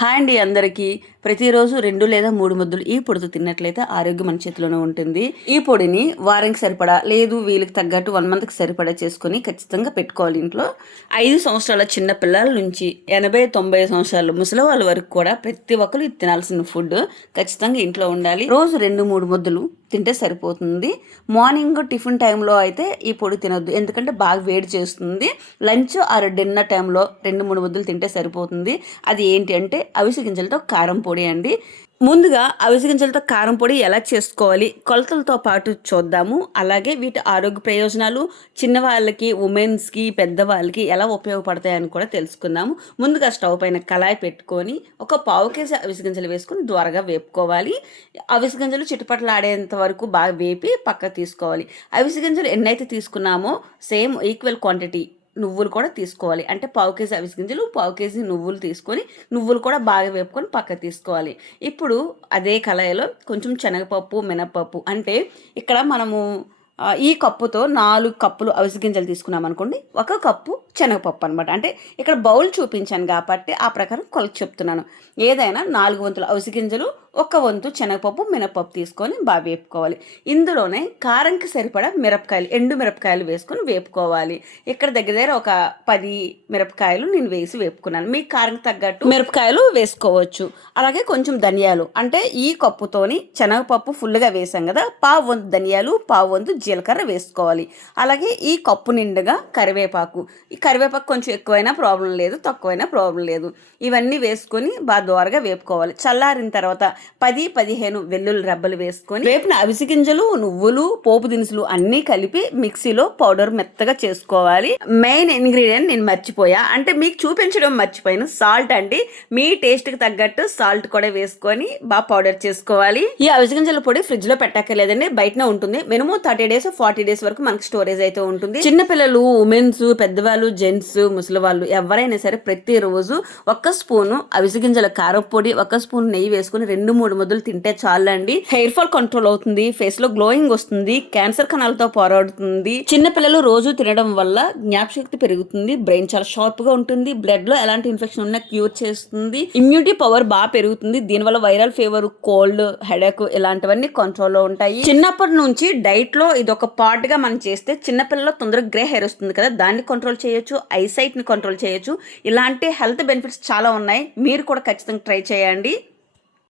Hi అండి అందరికీ. ప్రతిరోజు రెండు లేదా మూడు మొద్దులు ఈ పొడితో తిన్నట్లయితే ఆరోగ్యం మన చేతిలోనే ఉంటుంది. ఈ పొడిని వారానికి సరిపడా లేదు వీళ్ళకి తగ్గట్టు వన్ మంత్కి సరిపడా చేసుకొని ఖచ్చితంగా పెట్టుకోవాలి ఇంట్లో. ఐదు సంవత్సరాల చిన్న పిల్లల నుంచి ఎనభై తొంభై సంవత్సరాల ముసలి వాళ్ళ వరకు కూడా ప్రతి ఒక్కరు ఇది తినాల్సిన ఫుడ్ ఖచ్చితంగా ఇంట్లో ఉండాలి. రోజు రెండు మూడు ముద్దలు తింటే సరిపోతుంది. మార్నింగ్ టిఫిన్ టైంలో అయితే ఈ పొడి తినొద్దు. ఎందుకంటే బాగా వేడి చేస్తుంది. లంచ్ ఆర్ డిన్నర్ టైంలో రెండు మూడు ముద్దలు తింటే సరిపోతుంది. అది ఏంటి అంటే అవిసె గింజలతో కారం పొడి అండి. ముందుగా అవిసె గింజలతో కారం పొడి ఎలా చేసుకోవాలి కొలతలతో పాటు చూద్దాము. అలాగే వీటి ఆరోగ్య ప్రయోజనాలు చిన్నవాళ్ళకి ఉమెన్స్కి పెద్దవాళ్ళకి ఎలా ఉపయోగపడతాయని కూడా తెలుసుకుందాము. ముందుగా స్టవ్ పైన కళాయి పెట్టుకొని ఒక పావు కేజీ అవిసె గింజలు వేసుకొని ద్వారగా వేపుకోవాలి. అవిసె గింజలు చిట్టుపట్లాడేంత వరకు బాగా వేపి పక్క తీసుకోవాలి. అవిసె గింజలు ఎన్నైతే తీసుకున్నామో సేమ్ ఈక్వల్ క్వాంటిటీ నువ్వులు కూడా తీసుకోవాలి. అంటే పావు కేజీ అవిసి గింజలు పావు కేజీ నువ్వులు తీసుకొని నువ్వులు కూడా బాగా వేపుకొని పక్క తీసుకోవాలి. ఇప్పుడు అదే కళాయిలో కొంచెం శనగపప్పు మినపప్పు అంటే ఇక్కడ మనము ఈ కప్పుతో నాలుగు కప్పులు అవిసి గింజలు తీసుకున్నాం అనుకోండి ఒక కప్పు శనగపప్పు అనమాట అంటే ఇక్కడ బౌల్ చూపించాను కాబట్టి ఆ ప్రకారం కొలత చెప్తున్నాను. ఏదైనా నాలుగు వంతుల అవిసె గింజలు ఒక వంతు శనగపప్పు మినపప్పు తీసుకొని బాగా వేపుకోవాలి. ఇందులోనే కారంకి సరిపడా మిరపకాయలు ఎండు మిరపకాయలు వేసుకొని వేపుకోవాలి. ఇక్కడ దగ్గర దగ్గర ఒక పది మిరపకాయలు నేను వేసి వేపుకున్నాను. మీ కారంకి తగ్గట్టు మిరపకాయలు వేసుకోవచ్చు. అలాగే కొంచెం ధనియాలు. అంటే ఈ కప్పుతోని శనగపప్పు ఫుల్గా వేసాం కదా పావు వంతు ధనియాలు పావు వంతు జీలకర్ర వేసుకోవాలి. అలాగే ఈ కప్పు నిండుగా కరివేపాకు. ఈ కరివేపాకు కొంచెం ఎక్కువైనా ప్రాబ్లం లేదు తక్కువైనా ప్రాబ్లం లేదు. ఇవన్నీ వేసుకొని బాగా దోరగా వేపుకోవాలి. చల్లారిన తర్వాత పది పదిహేను వెల్లుల్లి రెబ్బలు వేసుకొని వేపిన అవిసి గింజలు నువ్వులు పోపు దినుసులు అన్నీ కలిపి మిక్సీలో పౌడర్ మెత్తగా చేసుకోవాలి. మెయిన్ ఇంగ్రీడియంట్ నేను మర్చిపోయా. అంటే మీకు చూపించడం మర్చిపోయాను. సాల్ట్ అండి. మీ టేస్ట్కి తగ్గట్టు సాల్ట్ కూడా వేసుకొని బాగా పౌడర్ చేసుకోవాలి. ఈ అవిసి గింజల పొడి ఫ్రిడ్జ్లో పెట్టక్కర్లేదండి. బయటనే ఉంటుంది. Minimum thirty days forty days వరకు మనకి స్టోరేజ్ అయితే ఉంటుంది. చిన్నపిల్లలు ఉమెన్స్ పెద్దవాళ్ళు జెంట్స్ ముసలి వాళ్ళు ఎవరైనా సరే ప్రతిరోజు ఒక్క స్పూను అవిసి గింజల కారపొడి ఒక స్పూన్ నెయ్యి వేసుకుని రెండు మూడు ముద్దలు తింటే చాలండి. హెయిర్ ఫాల్ కంట్రోల్ అవుతుంది ఫేస్లో గ్లోయింగ్ వస్తుంది క్యాన్సర్ కణాలతో పోరాడుతుంది. చిన్నపిల్లలు రోజు తినడం వల్ల జ్ఞాపశక్తి పెరుగుతుంది బ్రెయిన్ చాలా షార్ప్గా ఉంటుంది బ్లడ్లో ఎలాంటి ఇన్ఫెక్షన్ ఉన్నా క్యూర్ చేస్తుంది ఇమ్యూనిటీ పవర్ బాగా పెరుగుతుంది దీనివల్ల వైరల్ ఫీవర్ కోల్డ్ హెడేక్ ఇలాంటివన్నీ కంట్రోల్లో ఉంటాయి. చిన్నప్పటి నుంచి డైట్లో ఇది ఒక పార్ట్గా మనం చేస్తే చిన్నపిల్లలు తొందరగా గ్రే హెయిర్ వస్తుంది కదా దాన్ని కంట్రోల్ చేయొచ్చు ఐసైట్ని కంట్రోల్ చేయొచ్చు. ఇలాంటి హెల్త్ బెనిఫిట్స్ చాలా ఉన్నాయి. మీరు కూడా ఖచ్చితంగా ట్రై చేయండి.